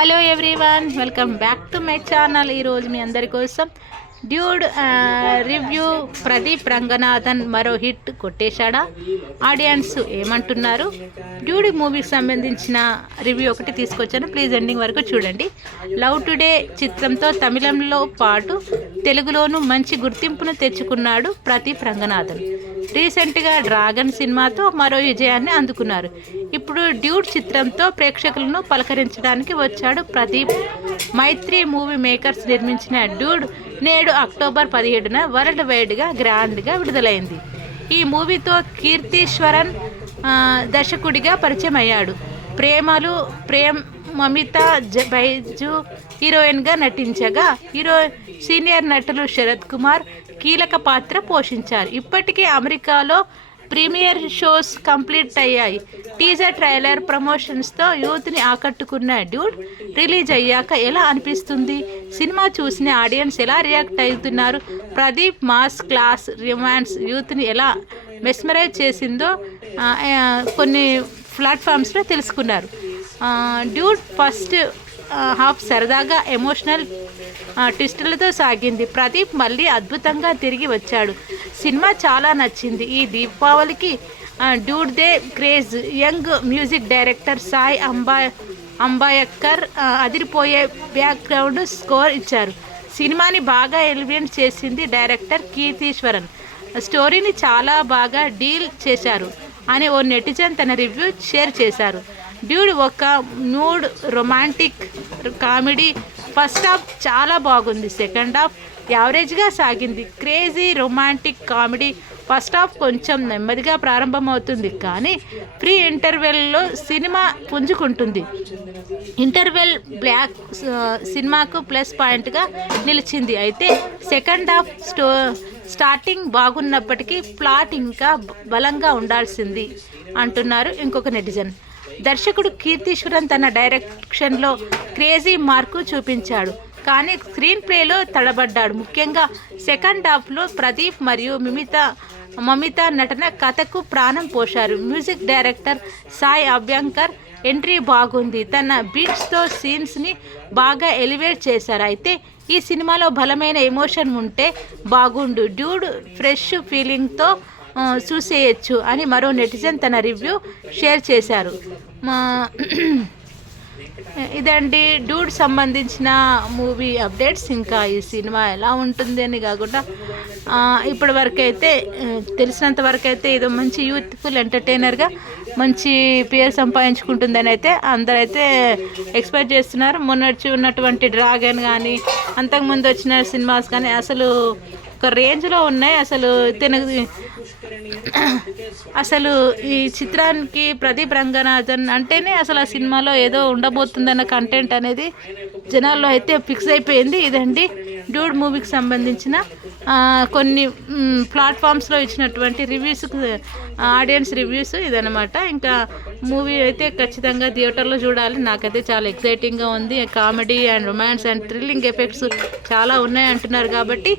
Hello everyone, welcome back to my channel. ఈరోజు మీ అందరి కోసం డ్యూడ్ రివ్యూ. ప్రదీప్ రంగనాథన్ మరో హిట్ కొట్టేశాడా? ఆడియన్స్ ఏమంటున్నారు? డ్యూడ్ మూవీకి సంబంధించిన రివ్యూ ఒకటి తీసుకొచ్చాను, ప్లీజ్ ఎండింగ్ వరకు చూడండి. లవ్ టుడే చిత్రంతో తమిళంలో పాటు తెలుగులోనూ మంచి గుర్తింపును తెచ్చుకున్నాడు ప్రదీప్ రంగనాథన్. రీసెంట్గా డ్రాగన్ సినిమాతో మరో విజయాన్ని అందుకున్నారు. ఇప్పుడు డ్యూడ్ చిత్రంతో ప్రేక్షకులను పలకరించడానికి వచ్చాడు ప్రదీప్. మైత్రి మూవీ మేకర్స్ నిర్మించిన డ్యూడ్ నేడు అక్టోబర్ 17న వరల్డ్ వైడ్గా గ్రాండ్గా విడుదలైంది. ఈ మూవీతో కీర్తీశ్వరన్ దర్శకుడిగా పరిచయం అయ్యాడు. మమిత బైజు హీరోయిన్గా నటించగా సీనియర్ నటులు శరత్ కుమార్ కీలక పాత్ర పోషించారు. ఇప్పటికే అమెరికాలో ప్రీమియర్ షోస్ కంప్లీట్ అయ్యాయి. టీజర్ ట్రైలర్ ప్రమోషన్స్తో యూత్ని ఆకట్టుకున్న డ్యూడ్ రిలీజ్ అయ్యాక ఎలా అనిపిస్తుంది? సినిమా చూసిన ఆడియన్స్ ఎలా రియాక్ట్ అవుతున్నారు? ప్రదీప్ మాస్ క్లాస్ రొమాన్స్ యూత్ని ఎలా మెస్మరైజ్ చేసిందో కొన్ని ప్లాట్ఫామ్స్లో తెలుసుకున్నారు. డ్యూడ్ ఫస్ట్ హాఫ్ సరదాగా ఎమోషనల్ ట్విస్టులతో సాగింది. ప్రదీప్ మళ్ళీ అద్భుతంగా తిరిగి వచ్చాడు. సినిమా చాలా నచ్చింది. ఈ దీపావళికి Dude the craze. Young music director Sai Abhyankar అదిరిపోయే బ్యాక్గ్రౌండ్ స్కోర్ ఇచ్చారు. సినిమాని బాగా ఎలివేట్ చేసింది డైరెక్టర్ కీర్తీశ్వరన్. స్టోరీని చాలా బాగా డీల్ చేశారు అని ఓ నెటిజన్ తన రివ్యూ షేర్ చేశారు. డ్యూడ్ ఒక mood romantic comedy. First half చాలా బాగుంది, సెకండ్ హాఫ్ యావరేజ్గా సాగింది. Crazy romantic comedy. First half కొంచెం నెమ్మదిగా ప్రారంభమవుతుంది, కానీ ప్రీ ఇంటర్వెల్లో సినిమా పుంజుకుంటుంది. ఇంటర్వెల్ బ్లాక్ సినిమాకు ప్లస్ పాయింట్గా నిలిచింది. అయితే సెకండ్ హాఫ్ స్టార్టింగ్ బాగున్నప్పటికీ ప్లాట్ ఇంకా బలంగా ఉండాల్సింది అంటున్నారు ఇంకొక నెటిజన్. దర్శకుడు కీర్తీశ్వరన్ తన డైరెక్షన్లో క్రేజీ మార్కు చూపించాడు, కానీ స్క్రీన్ ప్లేలో తడబడ్డాడు. ముఖ్యంగా సెకండ్ హాఫ్లో ప్రదీప్ మరియు మమిత నటన కథకు ప్రాణం పోశారు. Music director Sai Abhyankar entry బాగుంది. తన బీట్స్తో సీన్స్ని బాగా ఎలివేట్ చేశారు. అయితే ఈ సినిమాలో బలమైన ఎమోషన్ ఉంటే బాగుండు. డ్యూడ్ ఫ్రెష్ ఫీలింగ్తో చూసేయచ్చు అని మరో నెటిజన్ తన రివ్యూ షేర్ చేశారు. ఇదండి డ్యూడ్ సంబంధించిన మూవీ అప్డేట్స్. ఇంకా ఈ సినిమా ఎలా ఉంటుంది అని కాకుండా ఇప్పటి వరకు అయితే తెలిసినంత వరకు అయితే ఇది మంచి యూత్ఫుల్ ఎంటర్టైనర్గా మంచి పేరు సంపాదించుకుంటుందని అయితే అందరైతే ఎక్స్పెక్ట్ చేస్తున్నారు. మొన్నటి ఉన్నటువంటి డ్రాగన్ కానీ అంతకుముందు వచ్చిన సినిమాస్ కానీ అసలు ఒక రేంజ్లో ఉన్నాయి. అసలు ఈ చిత్రానికి ప్రదీప్ రంగనాథన్ అంటేనే అసలు ఆ సినిమాలో ఏదో ఉండబోతుందన్న కంటెంట్ అనేది జనాల్లో అయితే ఫిక్స్ అయిపోయింది. ఇదండి డ్యూడ్ మూవీకి సంబంధించిన కొన్ని ప్లాట్ఫామ్స్లో ఇచ్చినటువంటి రివ్యూస్, ఆడియన్స్ రివ్యూస్ ఇదనమాట. ఇంకా మూవీ అయితే ఖచ్చితంగా థియేటర్లో చూడాలి. నాకైతే చాలా ఎక్సైటింగ్గా ఉంది. Comedy and romance and thrilling effects చాలా ఉన్నాయి అంటున్నారు, కాబట్టి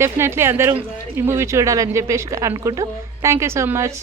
డెఫినెట్లీ అందరూ ఈ మూవీ చూడాలని చెప్పేసి అనుకుంటూ థ్యాంక్ యూ సో మచ్.